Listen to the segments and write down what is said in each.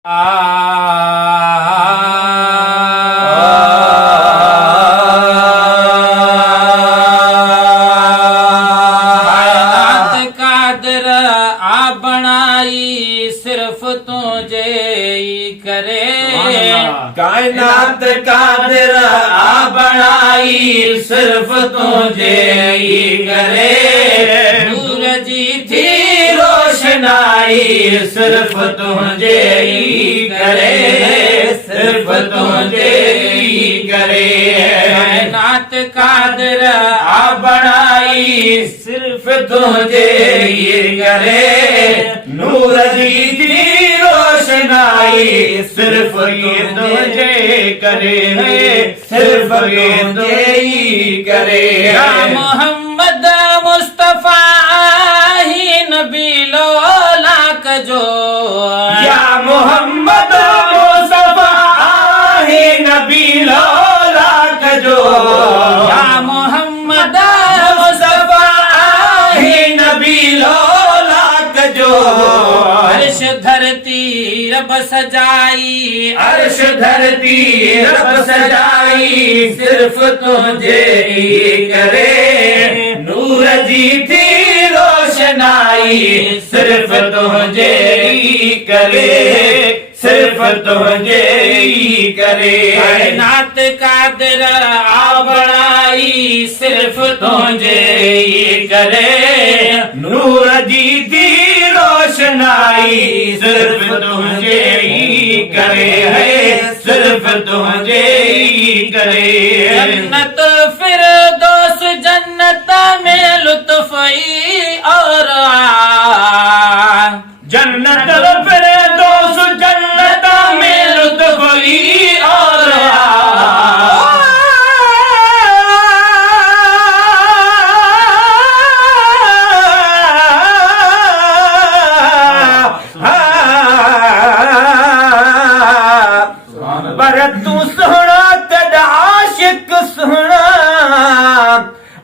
कायनात कादर आ बनाई सिर्फ तुझे ही करे। कायनात कादिर आ बनाई सिर्फ तुझे ही करे। नूर जी थी रोशनाई सिर्फ तुझे ही करे। सिर्फ तुझे ही करे। कायनात कादर आ बनाई सिर्फ तुझे ही करे। नूर जी की रोशनाई सिर्फ ये तुझे करे। सिर्फ ये तुझे ही करे। या मोहम्मद मुस्तफा ही नबी लो लाख जो। या मोहम्मद मुस्तफा ही नबी लो लाख जो। या मोहम्मद मुस्तफा ही नबी लो लाख जो। अर्श धरती रब सजाई। अर्श धरती रब सजाई सिर्फ तुझे ही करे। नूर जी थी रोशनाई सिर्फ तुझे ही करे। सिर्फ तुझे ही करे। कायनात कादर आ बनाई सिर्फ तुझे ही करे। नूर जी थी रोशनाई सिर्फ तुझे ही करे। सिर्फ तुझे ही करे। जन्नत फिरदौस जन्नत में लुत्फ़ई और जन्नत फिरदौस जन्नत में लुत्फ़ई और पर तू सोहना तेरा आशिक सोहना।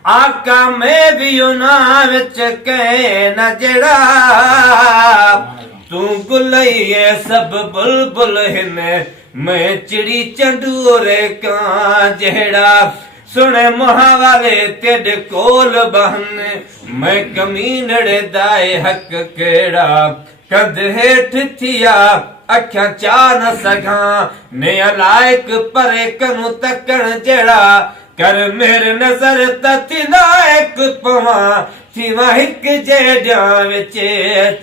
आका में भी उन्हां विच कहे न जड़ा। तू गुलइए सब बुलबुल हिने मैं चिड़ी चंडूरे का जेड़ा। सुने मुहा वाले तेरे कोल बहने मैं कमीनड़े दाए हक केड़ा। कद हेठ थिया अखियां चा न सघां ने अलायक परे कनु तकण जड़ा। कर मेरे नजर तती नायक पवा थीवा हिक जेड़ा विच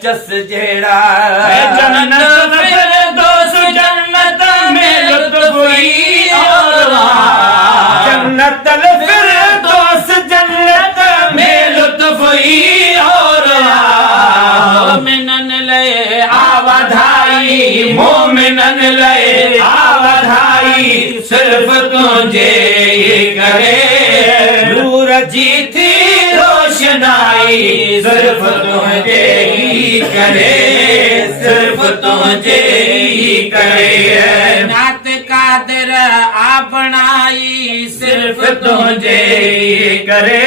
चस जेड़ा। जन्नत फिरदौस जन्नत में लुत्फ़ई और जन्नत फिरदौस जन्नत में लुत्फ़ई और मोमिनन ले आवधाई। मोमिनन ले आवधाई सिर्फ तुझे ही करे। नूर जी थी रोशनाई सिर्फ तुझे ही करे। सिर्फ तुझे ही करे। नात कादर आ बनाई सिर्फ तुझे ही करे।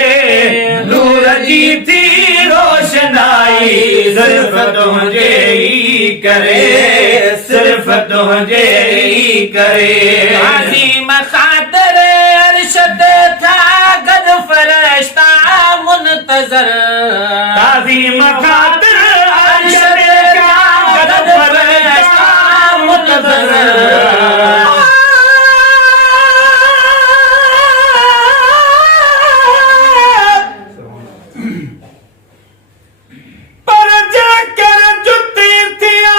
नूर जी थी रोशनाई सिर्फ तुझे ही करे। सिर्फ तुझे ही करे। अजीम खातर अरशद था गद फरिश्ता मुंतजर। ताज़ीम खातिर अरशद का गद फरिश्ता मुंतज़र। पर जाकर जुती थिया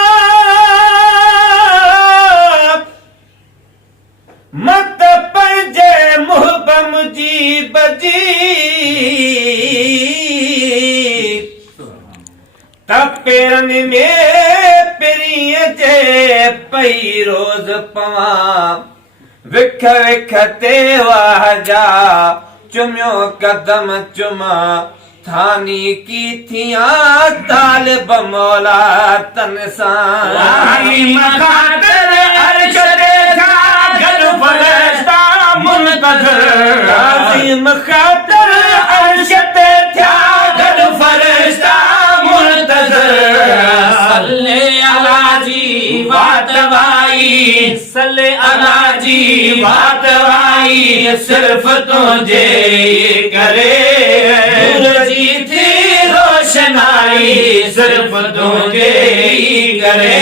मत पंजे मुहबम जी बजी। तपेरन में पिरिय जे पई रोज पवा। विख विख ते वाह जा चुम्यो कदम चुमा। थानी की थिया तालिब मौला तन सां। ताज़ीम खातिर अरशद था गद फरिश्ता मुंतजर। ताज़ीम खातिर अरशद था गद फरिश्ता मुंतजर। सल्ले अला जी बात वाई सले अला जी बात वाई सिर्फ तुझे करे नूर जी थी रोशनाई सिर्फ तुझे करे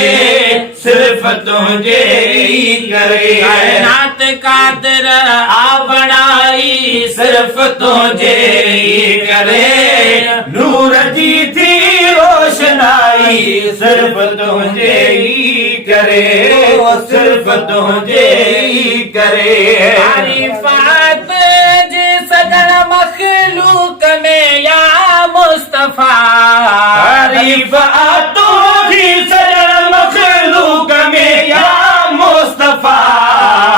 सिर्फ तुझे करे कायनात कादर आ बनाई सिर्फ तुझे करे नूर जी थी रोशनाई सिर्फ तुझे करे सिर्फ तुझे करे तारीफात जी सदन मखलूक में या मुस्तफा तारीफात जी सदन मखलूक में या मुस्तफा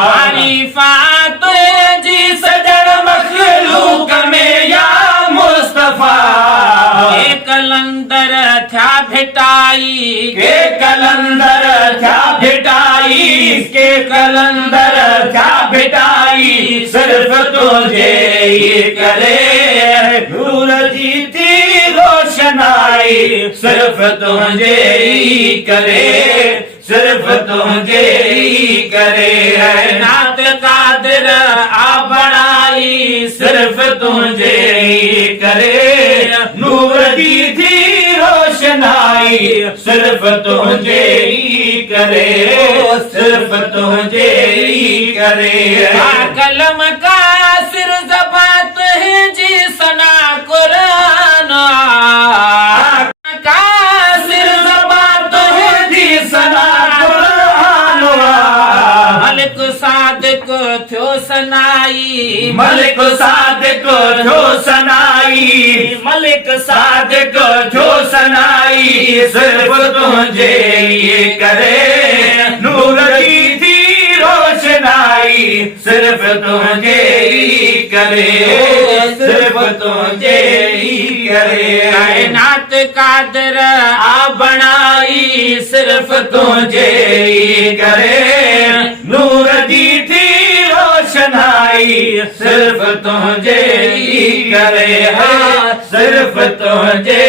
तारीफात जी सदन मखलूक में या मुस्तफा के कलंदर था भेटाई के कलंदर था भेटाई के कलंदर था भेटाई सिर्फ तुझे करे नूर जी थी रोशनाई सिर्फ तुझे करे सिर्फ तुझे करे नात कादर आ बनाई सिर्फ तुझे करे नूर जी थी रोशनाई सिर्फ तुझे करे सिर्फ तुझे करे कलम का सिर ज़बात है जी सना कुरान का सिर ज़बात है जी सना कुरान मलिक सादिक थियो सनाई मलिक सादिक थियो सनाई मलिक सादिक थियो सनाई सिर्फ तुझे करे नूर जी थी रोशनाई सिर्फ तुझे करे सिर्फ तुझे करे कायनात कादर आ बनाई सिर्फ तुझे करे नूर जी थी रोशनाई सिर्फ तुझे करे सिर्फ तुझे